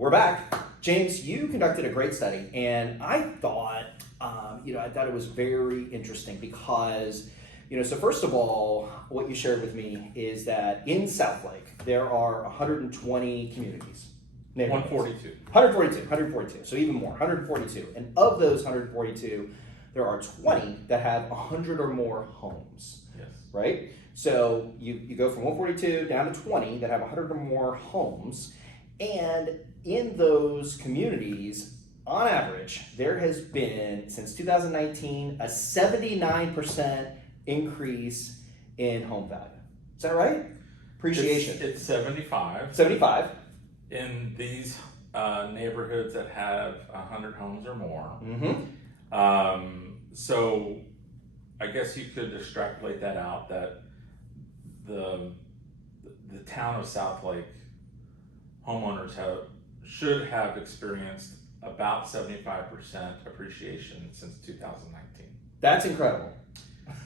We're back. James, you conducted a great study, and I thought, I thought it was very interesting because, so first of all, what you shared with me is that in Southlake, there are 120 communities. 142. So even more, 142. And of those 142, there are 20 that have 100 or more homes. Yes. Right? So you go from 142 down to 20 that have 100 or more homes. And in those communities, on average, there has been, since 2019, a 79% increase in home value. Is that right? Appreciation. It's 75. 75. In these neighborhoods that have 100 homes or more. Mm-hmm. So I guess you could extrapolate that out, that the town of Southlake homeowners should have experienced about 75% appreciation since 2019. That's incredible.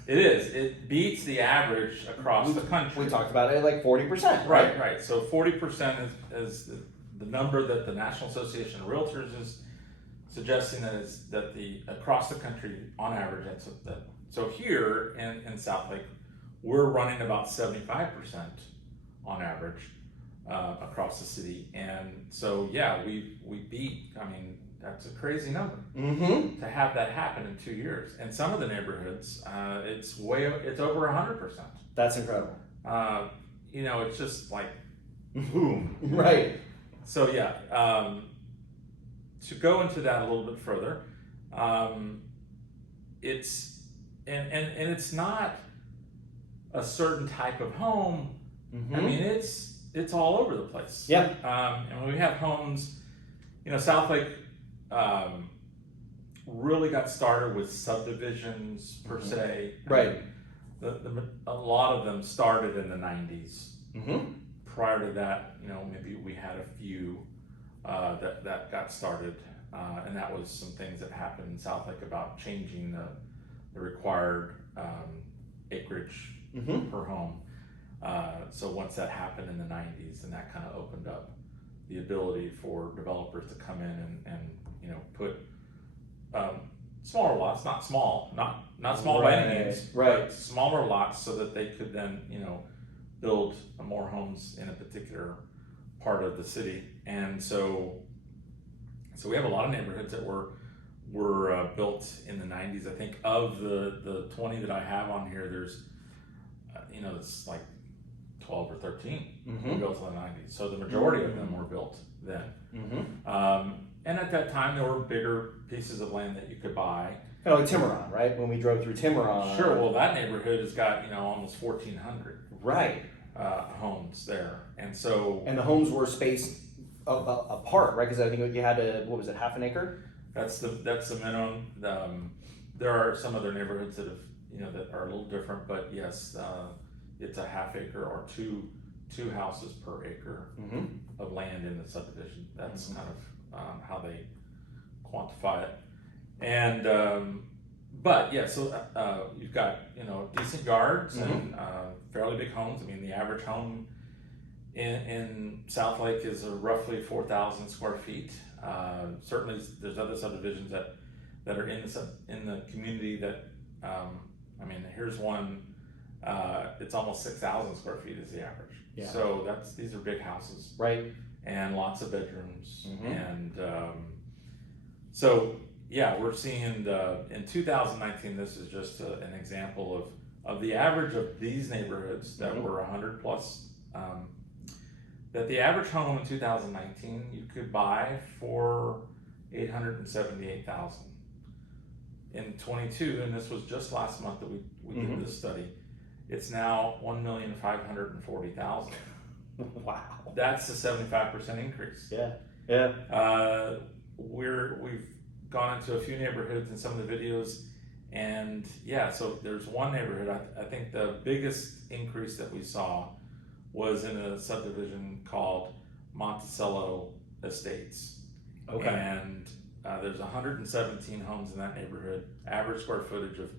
It is. It beats the average across the country. We talked about it at like 40%. Right. So 40% is the number that the National Association of Realtors is suggesting that the across the country on average. So here in Southlake, we're running about 75% on average across the city, and so we beat. I mean, that's a crazy number to have that happen in 2 years. And some of the neighborhoods, it's over 100%. That's incredible. It's just like boom. Right. So to go into that a little bit further, it's it's not a certain type of home. I mean, it's all over the place. Yeah. And we have homes, Southlake really got started with subdivisions per se. Right. A lot of them started in the 90s. Mm-hmm. Prior to that, maybe we had a few that got started, and that was some things that happened in Southlake about changing the required acreage per home. So once that happened in the 90s, and that kind of opened up the ability for developers to come in and put smaller lots, not small by any means, but smaller lots, so that they could then build more homes in a particular part of the city. And so we have a lot of neighborhoods that were built in the 90s. I think of the 20 that I have on here, there's it's like 12 or 13 were built in the 90s. So the majority of them were built then. And at that time, there were bigger pieces of land that you could buy. Kind of like Tiburon, right? When we drove through Tiburon. Sure. Well, that neighborhood has got almost 1,400 homes there, and the homes were spaced apart, right? Because I think you had half an acre? That's the minimum. There are some other neighborhoods that have that are a little different, but yes, it's a half acre or two houses per acre of land in the subdivision. That's kind of how they quantify it. And so you've got decent yards and fairly big homes. I mean, the average home in Southlake is roughly 4,000 square feet. Certainly, there's other subdivisions that are in the community that here's one. It's almost 6,000 square feet is the average. Yeah. So these are big houses, right? And lots of bedrooms, and we're seeing in 2019. This is just an example of the average of these neighborhoods that were 100 plus. That the average home in 2019 you could buy for $878,000. In 22, and this was just last month that we did this study, it's now $1,540,000. Wow, that's a 75% increase. Yeah. We've gone into a few neighborhoods in some of the videos, and so there's one neighborhood. I think the biggest increase that we saw was in a subdivision called Monticello Estates. Okay. And there's 117 homes in that neighborhood. Average square footage of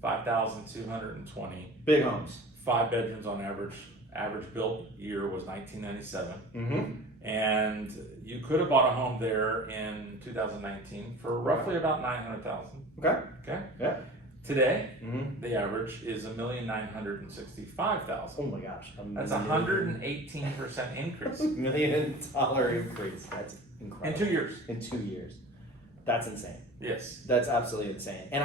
5,220. Big homes. 5 bedrooms on average. Average built year was 1997. And you could have bought a home there in 2019 for roughly about $900,000. Okay. Okay. Yeah. Today, Mm-hmm. the average is $1,965,000. Oh my gosh. That's 118% increase $1 million increase. That's incredible. in 2 years. In 2 years. That's insane. Yes. That's absolutely insane. And